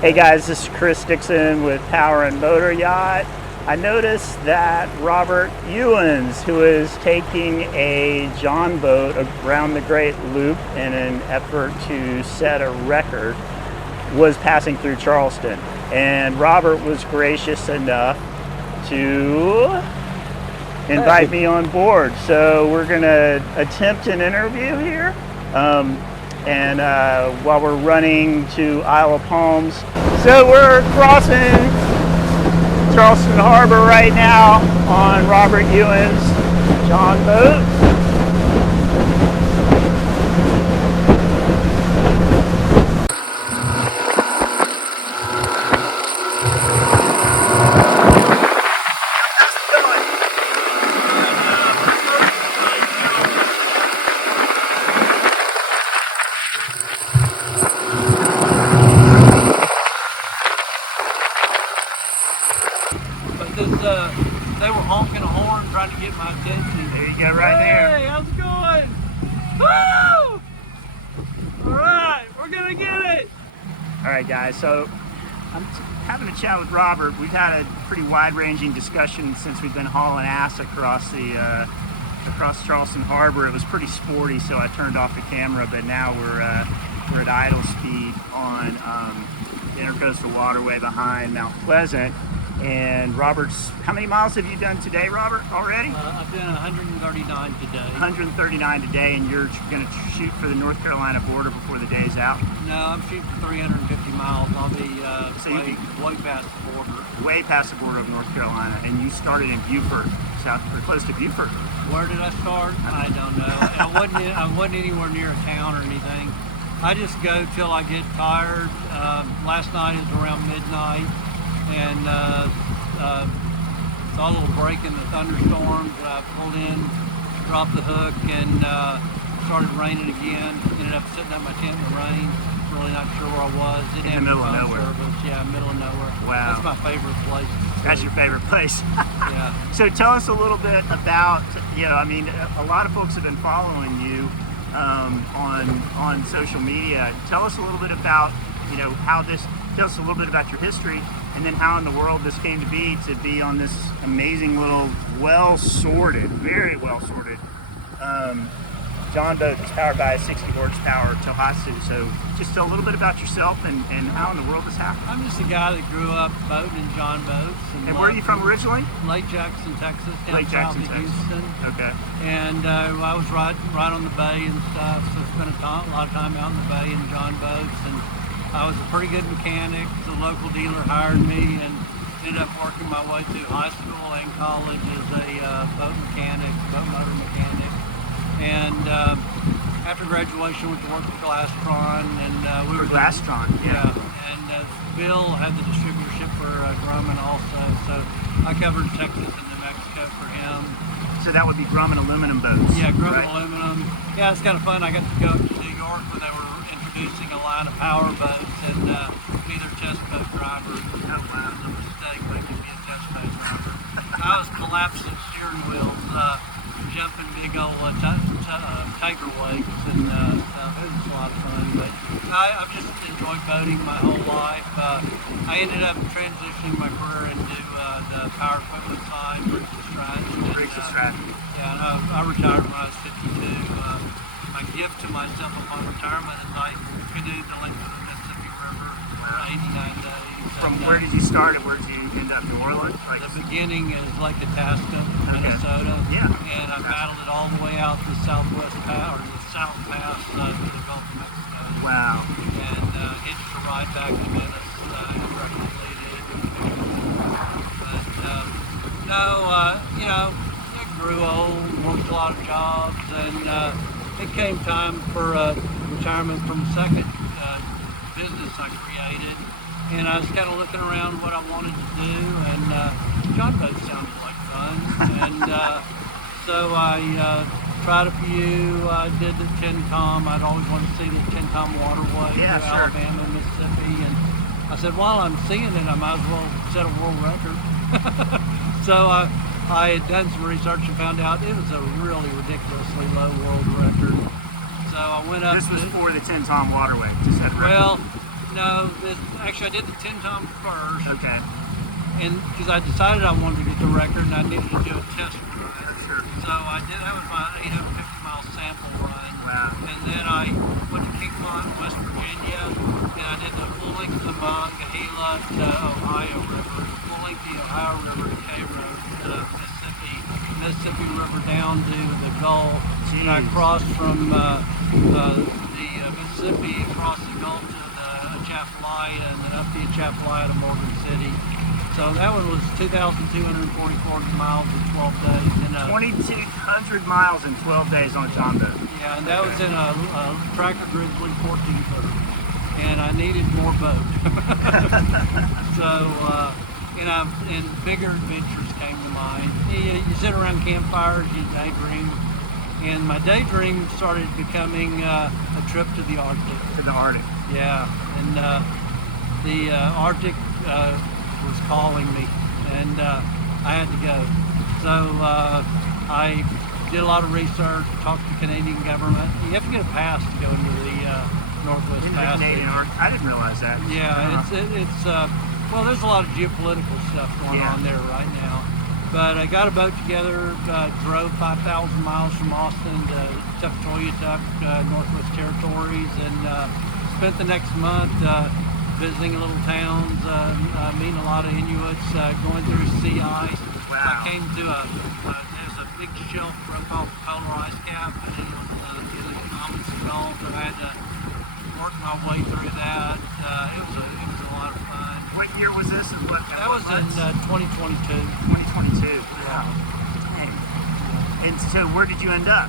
Hey guys, this is Chris Dixon with Power and Motoryacht. I noticed that Robert Youens, who is taking a John boat around the Great Loop in an effort to set a record, was passing through Charleston. And Robert was gracious enough to invite me on board. So we're going to attempt an interview here. While we're running to Isle of Palms. So we're crossing Charleston Harbor right now on Robert Youens' John boat. They were honking a horn trying to get my attention. There you go, right there. Hey, how's it going? Woo! Alright, we're gonna get it! Alright guys, so I'm having a chat with Robert. We've had a pretty wide-ranging discussion since we've been hauling ass across Charleston Harbor. It was pretty sporty, so I turned off the camera, but now we're at idle speed on the Intercoastal Waterway behind Mount Pleasant. And Robert's, how many miles have you done today, Robert, already? I've done 139 today. 139 today, and you're going to shoot for the North Carolina border before the day's out? No, I'm shooting 350 miles. I'll be way past the border. Way past the border of North Carolina, and you started in Beaufort, close to Beaufort. Where did I start? I don't know. I wasn't anywhere near a town or anything. I just go till I get tired. Last night it was around midnight. And saw a little break in the thunderstorms. I pulled in, dropped the hook, and started raining again. Ended up sitting at my tent in the rain. Really not sure where I was. Didn't have middle of nowhere. Service. Yeah, middle of nowhere. Wow. That's my favorite place. That's your favorite place. Yeah. So tell us a little bit about, a lot of folks have been following you on social media. Tell us a little bit about, tell us a little bit about your history, and then how in the world this came to be on this amazing little, well-sorted, very well-sorted John boat that's powered by a 60 horsepower Tohatsu. So just tell a little bit about yourself and how in the world this happened. I'm just a guy that grew up boating in John boats. And where are you from originally? Lake Jackson, Texas, down Lake Jackson, south of Texas. Houston. Okay. And I was right on the bay and stuff, so spent a lot of time out in the bay in John boats. And I was a pretty good mechanic. The local dealer hired me and ended up working my way through high school and college as a boat motor mechanic. And after graduation, went to work for Glastron, and we were Glastron, yeah. And Bill had the distributorship for Grumman also, so I covered Texas and New Mexico for him. So that would be Grumman aluminum boats. Yeah, Grumman right? Aluminum. Yeah, it's kind of fun. I got to go to New York when they were introducing a line of power boats, and be their test boat driver. That was a mistake making me a test boat driver. I was collapsing steering wheels, jumping big old tiger wakes, and it was a lot of fun. But I've just enjoyed boating my whole life. I ended up transitioning my career into the power equipment side, Briggs and Stratton. Yeah, and I retired when I was 52. My gift to myself upon retirement is I canoed the length of the Mississippi River for 89 days. From where did you start and where did you end up? New Orleans? The beginning is Lake Itasca, Minnesota. Yeah. And I paddled it all the way out to Southwest Pass, or the South Pass to the Gulf of Mexico. Wow. And hitched a ride back to Venice after I completed. But it grew old, worked a lot of jobs, and it came time for retirement from the second business I created. And I was kind of looking around what I wanted to do, and John boats sounded like fun. And so I tried a few. I did the 10-tom. I'd always wanted to see the 10-tom waterway through Alabama, Mississippi. And I said, while I'm seeing it, I might as well set a world record. So I had done some research and found out it was a really ridiculously low world record. So I went up. This was for the 10-tom waterway. Just had well, No, actually I did the 10 ton first. Okay. And because I decided I wanted to get the record and I needed to do a test run. Sure. So I did have my 850-mile sample run. Wow. And then I went to Kingmont, West Virginia, and I did the full length of the Monongahela to Ohio River, full length of the Ohio River to K Road, to Mississippi River down to the Gulf. And I crossed from the Mississippi, across the Gulf to the Atchafalaya, and then up the Atchafalaya to Morgan City. So that one was 2,244 miles in 12 days. 2,200 miles in 12 days on a John boat. Yeah, and that was in a Tracker Grizzly 14-footer. And I needed more boat. So, and bigger adventures came to mind. You sit around campfires, you daydream. And my daydream started becoming a trip to the Arctic. To the Arctic. Yeah, and the Arctic was calling me, and I had to go. So I did a lot of research, talked to the Canadian government. You have to get a pass to go into the Northwest Passage. I didn't realize that. Yeah, it's well, there's a lot of geopolitical stuff going on there right now. But I got a boat together, drove 5,000 miles from Austin to Tuktoyaktuk, Northwest Territories, and spent the next month visiting little towns, meeting a lot of Inuits, going through sea ice. Wow. I came to there's a big shelf called the Polar Ice Cap in the Amundsen Gulf, and I had to work my way through that. It was a lot of fun. What year was this? And that was in 2022. 2022. Yeah. Dang. And so where did you end up?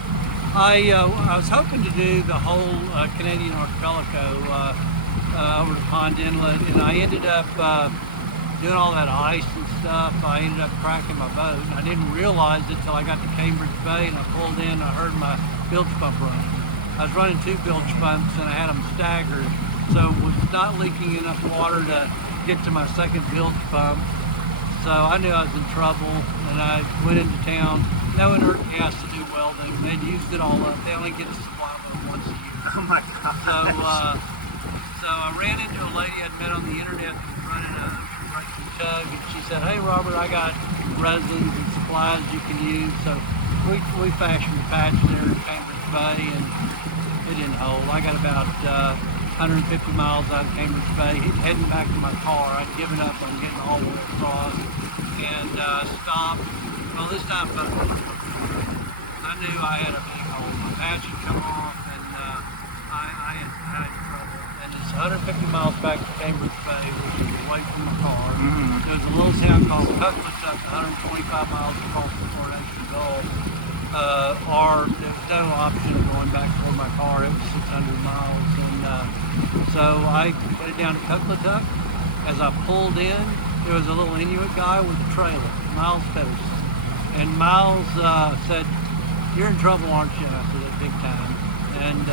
I was hoping to do the whole Canadian archipelago over to Pond Inlet, and I ended up doing all that ice and stuff. I ended up cracking my boat, and I didn't realize it till I got to Cambridge Bay, and I pulled in, and I heard my bilge pump running. I was running 2 bilge pumps, and I had them staggered, so was not leaking enough water to get to my second bilge pump. So I knew I was in trouble, and I went into town. No inert gas to do welding. They'd used it all up. They only get a supply of it once a year. Oh my God. So I ran into a lady I'd met on the internet who was running a racing tug, and she said, "Hey Robert, I got resins and supplies you can use." So we fashioned a patch there in Cambridge Bay, and it didn't hold. I got about 150 miles out of Cambridge Bay, heading back to my car. I'd given up on getting all the way across, and stopped. Well, this time I knew I had a big hole. My patch had come off, and I had trouble. And it's 150 miles back to Cambridge Bay, which is away from the car. Mm-hmm. There's a little town called Cooklettuck, 125 miles across the Coronation Gulf. There was no option of going back toward my car. It was 600 miles, and so I headed down to Cooklettuck. As I pulled in, there was a little Inuit guy with a trailer, Miles Pedersen. And Miles said, "You're in trouble, aren't you?" I said, "Big time." And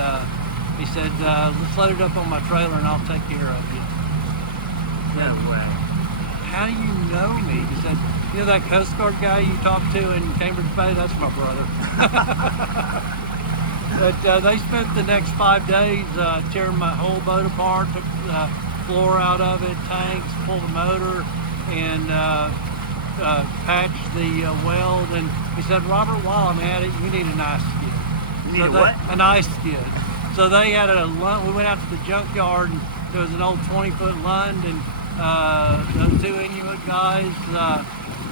he said, "Let's load it up on my trailer and I'll take care of you." No way. "How do you know me?" He said, "You know that Coast Guard guy you talked to in Cambridge Bay? That's my brother." But they spent the next 5 days tearing my whole boat apart, took the floor out of it, tanks, pulled the motor, and patched the weld. And he said, "Robert, while I'm at it, you need an ice skid." You need what? An ice skid. So they had we went out to the junkyard, and there was an old 20-foot Lund, and the 2 Inuit guys,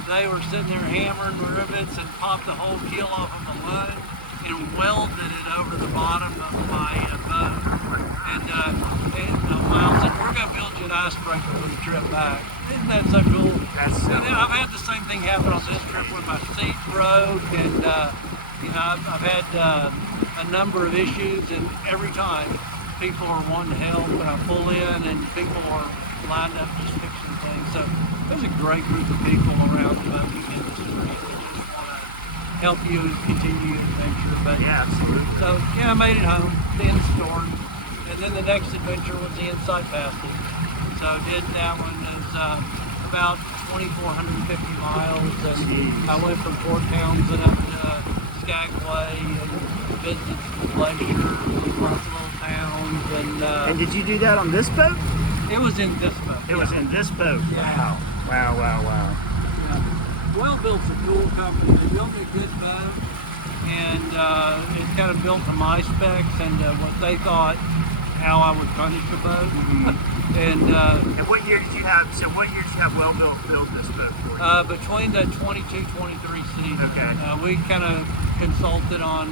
they were sitting there hammering rivets and popped the whole keel off of the Lund and welded it over the bottom of my boat. And Miles said, "We're going to build you an icebreaker for the trip back." Isn't that so cool? That's so cool. I've had the same thing happen on this trip where my seat broke, and I've had a number of issues, and every time people are wanting to help, and I pull in, and people are lined up just fixing things. So there's a great group of people around the boating industry that just want to help you continue your adventure. But Yeah, absolutely. so yeah, I made it home, the end stored, and then the next adventure was the Inside Passage. So did that one. Is about 2,450 miles, and Jeez. I went from Port Townsend up to Skagway and visited some glaciers and lots of little towns. And did you do that on this boat? It was in this boat. It was in this boat. Yeah. Wow. Wow. Well Built's a cool company. They built me a good boat, and it's kind of built to my specs and what they thought how I would punish a boat. And what year did you have? So what year did you have Well Built build this boat for? between the 22-23 season, Okay. we kind of consulted on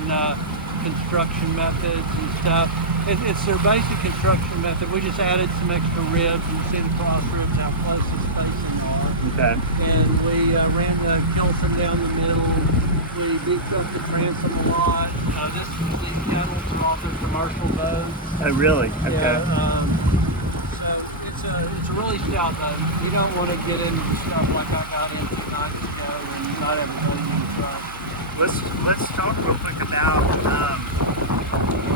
construction methods and stuff. It's their basic construction method. We just added some extra ribs, and you see the cross ribs, how close the spacing are. Okay. And we ran the Kelson down the middle. We beefed up the transom a lot. These gunnels are all for commercial boats. Oh, really? Okay. Yeah, so it's a really stout boat. You don't want to get into stuff like I got into nights ago and not everything in the truck. Let's talk real quick about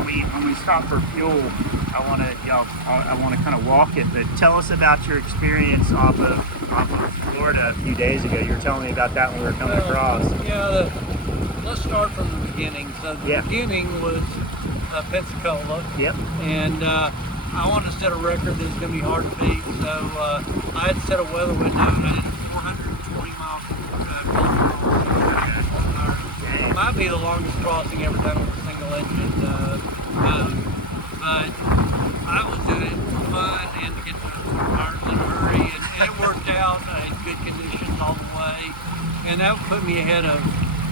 when we stop for fuel. I want to kind of walk it, but tell us about your experience off of Florida a few days ago. You were telling me about that when we were coming across. Yeah, let's start from the beginning. So the beginning was Pensacola. Yep. And I wanted to set a record that's going to be hard to beat. So I had set a weather window, and I did a 420 mile crossing. Might be the longest crossing ever done with a single engine boat. But I was doing it for fun and to get to cars in a hurry, and it worked out. I had good conditions all the way, and that put me ahead of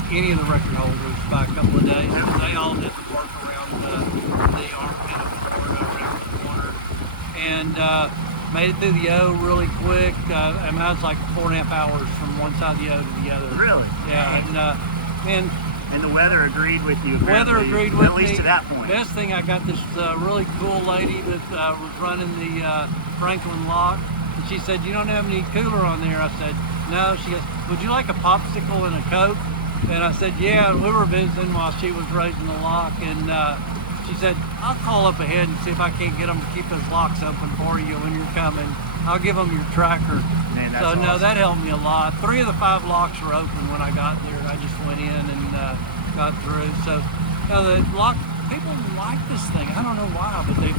any of the record holders by a couple of days. They all did the work around the armpit of Florida, around the corner, and made it through the O really quick. I mean, I was like 4.5 hours from one side of the O to the other. Really? Yeah, and the weather agreed with you. The weather agreed with me. At least to that point. Best thing, I got this really cool lady that was running the Franklin lock, and she said, "You don't have any cooler on there?" I said, "No." She goes, "Would you like a popsicle and a Coke?" And I said, "Yeah." And we were visiting while she was raising the lock, and she said, "I'll call up ahead and see if I can't get them to keep those locks open for you when you're coming. I'll give them your tracker." Man, that's so no, awesome. that helped me a lot. 3 of the 5 locks were open when I got there. I just went in and got through. So the lock, people like this thing. I don't know why, but they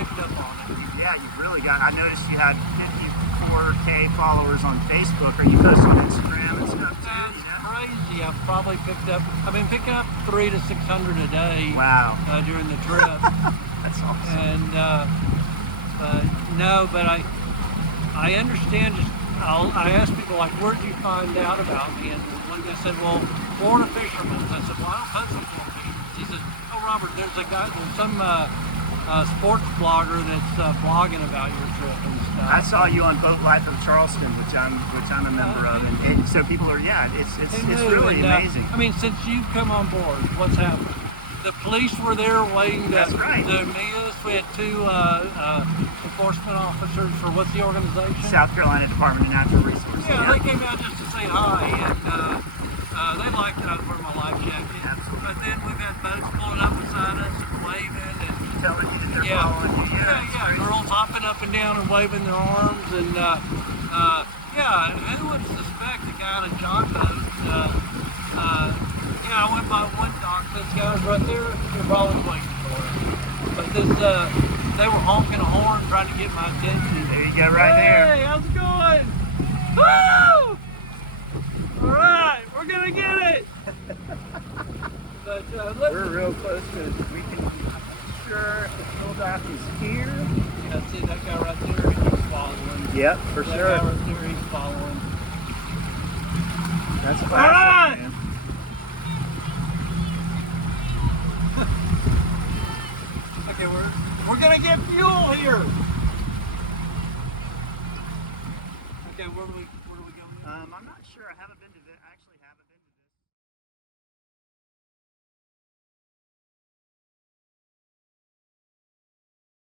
picked up on it. Yeah, you've really got. I noticed you had 54K followers on Facebook. Are you posting on Instagram and stuff too? That's crazy. I've been picking up 300 to 600 a day. Wow. During the trip. That's awesome. And but I understand. I asked people, like, where'd you find out about me? And one guy said, well, Florida fishermen. I said, well, I don't post on Florida fishermen. He said, oh, Robert, there's some sports blogger that's blogging about your trip and stuff. I saw you on Boat Life of Charleston, which I'm a member of, and so people are, it's really amazing. I mean, since you've come on board, what's happened? The police were there waiting to meet us. We had 2 enforcement officers for what's the organization? South Carolina Department of Natural Resources. Yeah, they came out just to say hi, and they liked that I was wearing my life jacket. Absolutely. But then we've had boats pulling up beside us and waving, and telling you that they're following you. Yeah, girls hopping up and down and waving their arms, and who would suspect a guy in a John boat? I went by one dock, this guy was right there, they're probably waiting for it. But they were honking a horn trying to get my attention. There you go, right there. Hey, how's it going? Woo! All right, we're gonna get it. But we're real close to it. We can, I'm sure if the fuel dock is here. Yeah, see that guy right there, he's following. Yep, for that sure. That guy right there, he's following. That's classic, all right. Man. Okay, we're gonna get fuel here. Okay, where do we go? I'm not sure. I haven't been to